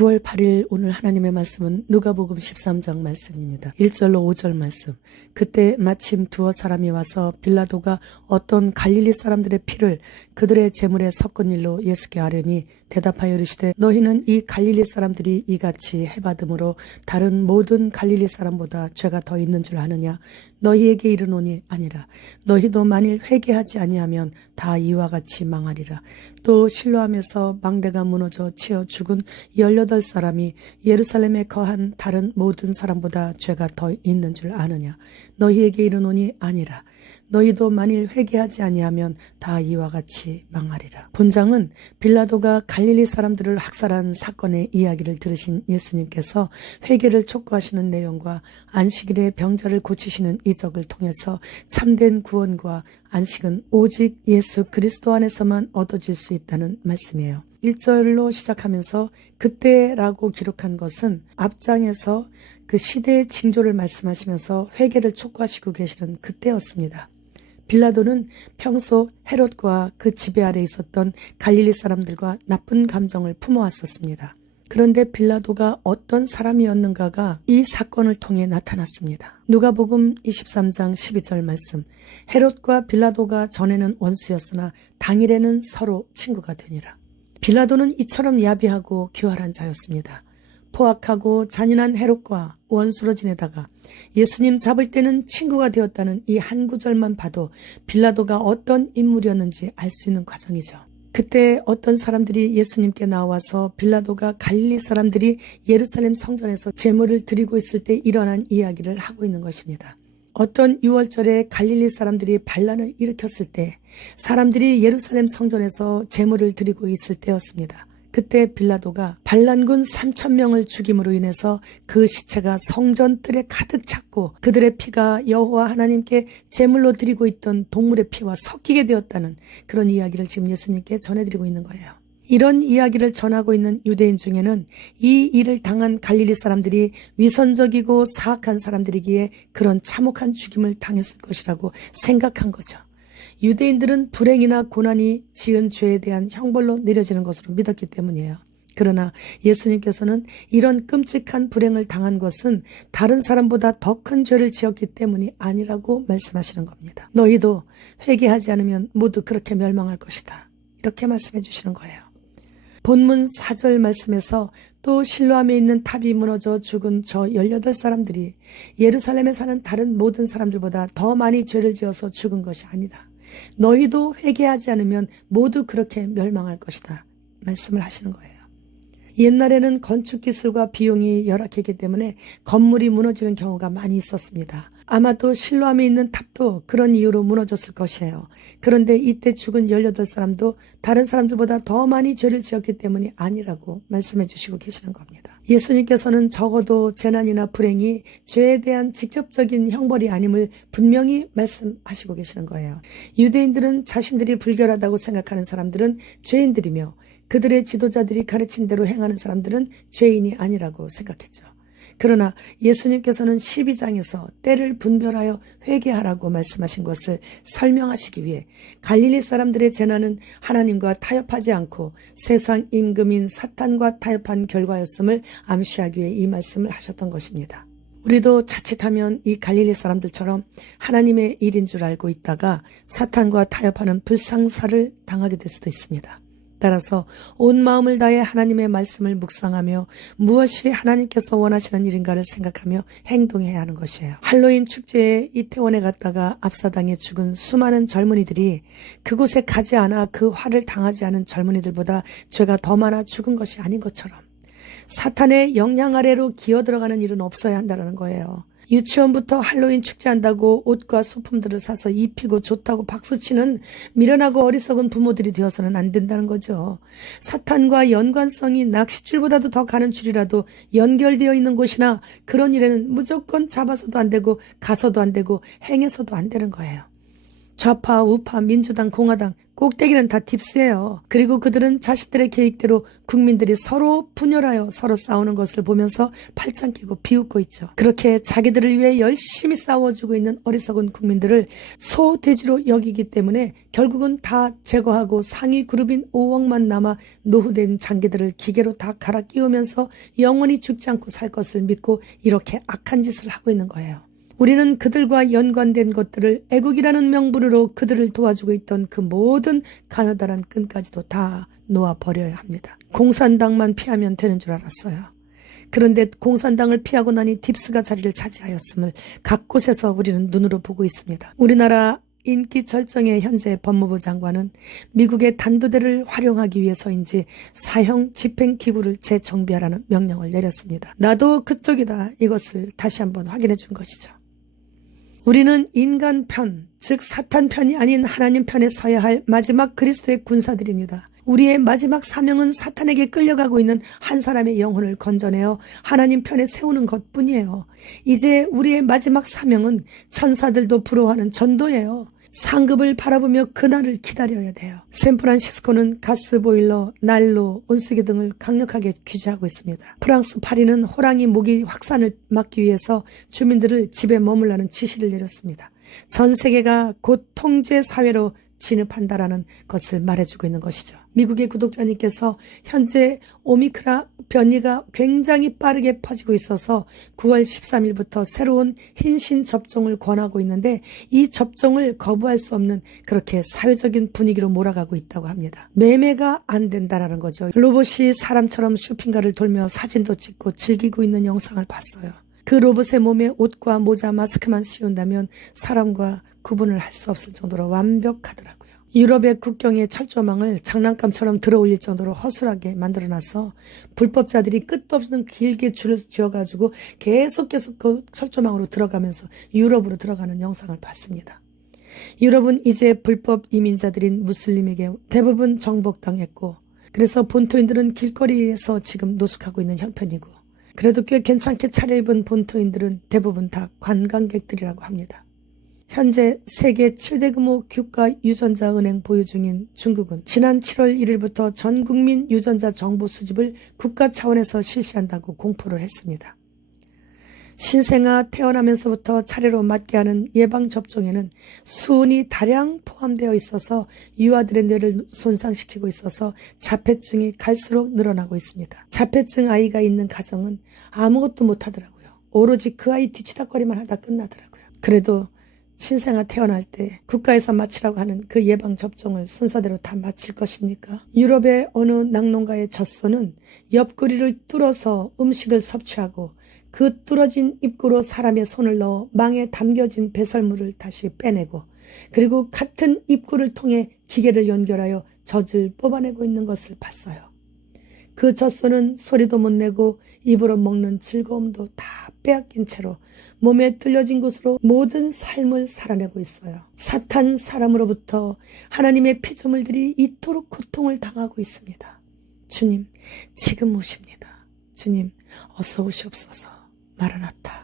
9월 8일 오늘 하나님의 말씀은 누가복음 13장 말씀입니다. 1절로 5절 말씀. 그때 마침 두어 사람이 와서 빌라도가 어떤 갈릴리 사람들의 피를 그들의 제물에 섞은 일로 예수께 아뢰니 대답하여 이르시되 너희는 이 갈릴리 사람들이 이같이 해받음으로 다른 모든 갈릴리 사람보다 죄가 더 있는 줄 아느냐? 너희에게 이르노니 아니라. 너희도 만일 회개하지 아니하면 다 이와 같이 망하리라. 또 실로암에서 망대가 무너져 치어 죽은 18사람이 예루살렘에 거한 다른 모든 사람보다 죄가 더 있는 줄 아느냐? 너희에게 이르노니 아니라. 너희도 만일 회개하지 아니하면 다 이와 같이 망하리라. 본장은 빌라도가 갈릴리 사람들을 학살한 사건의 이야기를 들으신 예수님께서 회개를 촉구하시는 내용과 안식일에 병자를 고치시는 이적을 통해서 참된 구원과 안식은 오직 예수 그리스도 안에서만 얻어질 수 있다는 말씀이에요. 1절로 시작하면서 그때라고 기록한 것은 앞장에서 그 시대의 징조를 말씀하시면서 회개를 촉구하시고 계시는 그때였습니다. 빌라도는 평소 헤롯과 그 지배 아래 있었던 갈릴리 사람들과 나쁜 감정을 품어왔었습니다. 그런데 빌라도가 어떤 사람이었는가가 이 사건을 통해 나타났습니다. 누가복음 23장 12절 말씀. 헤롯과 빌라도가 전에는 원수였으나 당일에는 서로 친구가 되니라. 빌라도는 이처럼 야비하고 교활한 자였습니다. 포악하고 잔인한 헤롯과 원수로 지내다가 예수님 잡을 때는 친구가 되었다는 이 한 구절만 봐도 빌라도가 어떤 인물이었는지 알 수 있는 과정이죠. 그때 어떤 사람들이 예수님께 나와서 빌라도가 갈릴리 사람들이 예루살렘 성전에서 제물을 드리고 있을 때 일어난 이야기를 하고 있는 것입니다. 어떤 유월절에 갈릴리 사람들이 반란을 일으켰을 때 사람들이 예루살렘 성전에서 제물을 드리고 있을 때였습니다. 그때 빌라도가 반란군 3,000명을 죽임으로 인해서 그 시체가 성전 뜰에 가득 찼고 그들의 피가 여호와 하나님께 제물로 드리고 있던 동물의 피와 섞이게 되었다는 그런 이야기를 지금 예수님께 전해드리고 있는 거예요. 이런 이야기를 전하고 있는 유대인 중에는 이 일을 당한 갈릴리 사람들이 위선적이고 사악한 사람들이기에 그런 참혹한 죽임을 당했을 것이라고 생각한 거죠. 유대인들은 불행이나 고난이 지은 죄에 대한 형벌로 내려지는 것으로 믿었기 때문이에요. 그러나 예수님께서는 이런 끔찍한 불행을 당한 것은 다른 사람보다 더 큰 죄를 지었기 때문이 아니라고 말씀하시는 겁니다. 너희도 회개하지 않으면 모두 그렇게 멸망할 것이다. 이렇게 말씀해 주시는 거예요. 본문 4절 말씀에서 또 실로암에 있는 탑이 무너져 죽은 저 18사람들이 예루살렘에 사는 다른 모든 사람들보다 더 많이 죄를 지어서 죽은 것이 아니다. 너희도 회개하지 않으면 모두 그렇게 멸망할 것이다. 말씀을 하시는 거예요. 옛날에는 건축 기술과 비용이 열악했기 때문에 건물이 무너지는 경우가 많이 있었습니다. 아마도 실로암에 있는 탑도 그런 이유로 무너졌을 것이에요. 그런데 이때 죽은 18사람도 다른 사람들보다 더 많이 죄를 지었기 때문이 아니라고 말씀해 주시고 계시는 겁니다. 예수님께서는 적어도 재난이나 불행이 죄에 대한 직접적인 형벌이 아님을 분명히 말씀하시고 계시는 거예요. 유대인들은 자신들이 불결하다고 생각하는 사람들은 죄인들이며 그들의 지도자들이 가르친 대로 행하는 사람들은 죄인이 아니라고 생각했죠. 그러나 예수님께서는 12장에서 때를 분별하여 회개하라고 말씀하신 것을 설명하시기 위해 갈릴리 사람들의 재난은 하나님과 타협하지 않고 세상 임금인 사탄과 타협한 결과였음을 암시하기 위해 이 말씀을 하셨던 것입니다. 우리도 자칫하면 이 갈릴리 사람들처럼 하나님의 일인 줄 알고 있다가 사탄과 타협하는 불상사를 당하게 될 수도 있습니다. 따라서 온 마음을 다해 하나님의 말씀을 묵상하며 무엇이 하나님께서 원하시는 일인가를 생각하며 행동해야 하는 것이에요. 할로윈 축제에 이태원에 갔다가 압사당해 죽은 수많은 젊은이들이 그곳에 가지 않아 그 화를 당하지 않은 젊은이들보다 죄가 더 많아 죽은 것이 아닌 것처럼 사탄의 영향 아래로 기어들어가는 일은 없어야 한다는 거예요. 유치원부터 할로윈 축제한다고 옷과 소품들을 사서 입히고 좋다고 박수치는 미련하고 어리석은 부모들이 되어서는 안 된다는 거죠. 사탄과 연관성이 낚싯줄보다도 더 가는 줄이라도 연결되어 있는 곳이나 그런 일에는 무조건 잡아서도 안 되고 가서도 안 되고 행해서도 안 되는 거예요. 좌파, 우파, 민주당, 공화당 꼭대기는 다 딥스예요. 그리고 그들은 자신들의 계획대로 국민들이 서로 분열하여 서로 싸우는 것을 보면서 팔짱 끼고 비웃고 있죠. 그렇게 자기들을 위해 열심히 싸워주고 있는 어리석은 국민들을 소돼지로 여기기 때문에 결국은 다 제거하고 상위 그룹인 5억만 남아 노후된 장기들을 기계로 다 갈아 끼우면서 영원히 죽지 않고 살 것을 믿고 이렇게 악한 짓을 하고 있는 거예요. 우리는 그들과 연관된 것들을 애국이라는 명분으로 그들을 도와주고 있던 그 모든 가느다란 끈까지도 다 놓아버려야 합니다. 공산당만 피하면 되는 줄 알았어요. 그런데 공산당을 피하고 나니 딥스가 자리를 차지하였음을 각 곳에서 우리는 눈으로 보고 있습니다. 우리나라 인기 절정의 현재 법무부 장관은 미국의 단두대를 활용하기 위해서인지 사형 집행기구를 재정비하라는 명령을 내렸습니다. 나도 그쪽이다, 이것을 다시 한번 확인해 준 것이죠. 우리는 인간 편, 즉 사탄 편이 아닌 하나님 편에 서야 할 마지막 그리스도의 군사들입니다. 우리의 마지막 사명은 사탄에게 끌려가고 있는 한 사람의 영혼을 건져내어 하나님 편에 세우는 것뿐이에요. 이제 우리의 마지막 사명은 천사들도 부러워하는 전도예요. 상급을 바라보며 그날을 기다려야 돼요. 샌프란시스코는 가스보일러, 난로, 온수기 등을 강력하게 규제하고 있습니다. 프랑스 파리는 호랑이 모기 확산을 막기 위해서 주민들을 집에 머물라는 지시를 내렸습니다. 전 세계가 곧 통제 사회로 진입한다라는 것을 말해주고 있는 것이죠. 미국의 구독자님께서 현재 오미크론 변이가 굉장히 빠르게 퍼지고 있어서 9월 13일부터 새로운 hin신 접종을 권하고 있는데 이 접종을 거부할 수 없는 그렇게 사회적인 분위기로 몰아가고 있다고 합니다. 매매가 안 된다라는 거죠. 로봇이 사람처럼 쇼핑가를 돌며 사진도 찍고 즐기고 있는 영상을 봤어요. 그 로봇의 몸에 옷과 모자, 마스크만 씌운다면 사람과 구분을 할 수 없을 정도로 완벽하더라고요. 유럽의 국경에 철조망을 장난감처럼 들어올릴 정도로 허술하게 만들어놔서 불법자들이 끝도 없는 길게 줄을 지어가지고 계속 그 철조망으로 들어가면서 유럽으로 들어가는 영상을 봤습니다. 유럽은 이제 불법 이민자들인 무슬림에게 대부분 정복당했고, 그래서 본토인들은 길거리에서 지금 노숙하고 있는 형편이고, 그래도 꽤 괜찮게 차려입은 본토인들은 대부분 다 관광객들이라고 합니다. 현재 세계 최대 규모 국가 유전자 은행 보유 중인 중국은 지난 7월 1일부터 전 국민 유전자 정보 수집을 국가 차원에서 실시한다고 공포를 했습니다. 신생아 태어나면서부터 차례로 맞게 하는 예방접종에는 수은이 다량 포함되어 있어서 유아들의 뇌를 손상시키고 있어서 자폐증이 갈수록 늘어나고 있습니다. 자폐증 아이가 있는 가정은 아무것도 못하더라고요. 오로지 그 아이 뒤치다거리만 하다 끝나더라고요. 그래도 신생아 태어날 때 국가에서 마치라고 하는 그 예방접종을 순서대로 다 마칠 것입니까? 유럽의 어느 낙농가의 젖소는 옆구리를 뚫어서 음식을 섭취하고 그 뚫어진 입구로 사람의 손을 넣어 망에 담겨진 배설물을 다시 빼내고, 그리고 같은 입구를 통해 기계를 연결하여 젖을 뽑아내고 있는 것을 봤어요. 그 젖소는 소리도 못 내고 입으로 먹는 즐거움도 다 빼앗긴 채로 몸에 뚫려진 곳으로 모든 삶을 살아내고 있어요. 사탄 사람으로부터 하나님의 피조물들이 이토록 고통을 당하고 있습니다. 주님, 지금 오십니다. 주님, 어서 오시옵소서. 마라나타.